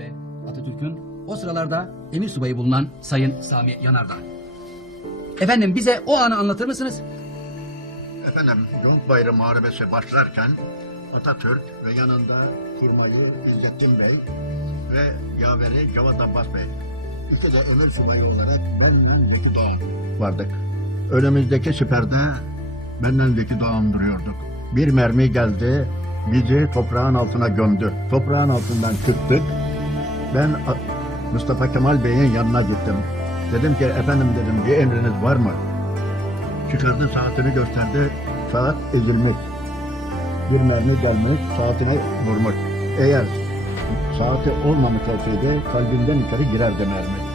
ve Atatürk'ün o sıralarda emir subayı bulunan Sayın Sami Yanardağ. Efendim bize o anı anlatır mısınız? Efendim Yol Bayramı Muharebesi başlarken Atatürk ve yanında kurmayı İzzettin Bey ve yaveri Cevat Abbas Bey. İki de emir subayı olarak benle Zeki Doğan vardık. Önümüzdeki siperde benden Zeki Doğan duruyorduk. Bir mermi geldi, bizi toprağın altına gömdü. Toprağın altından çıktık. Ben Mustafa Kemal Bey'in yanına gittim. Dedim ki efendim dedim bir emriniz var mı? Çıkardı saatini gösterdi. Saat ezilmiş. Bir mermi gelmiş saatine vurmuş. Eğer saati olmamış olsaydı kalbinden içeri girerdi mermi.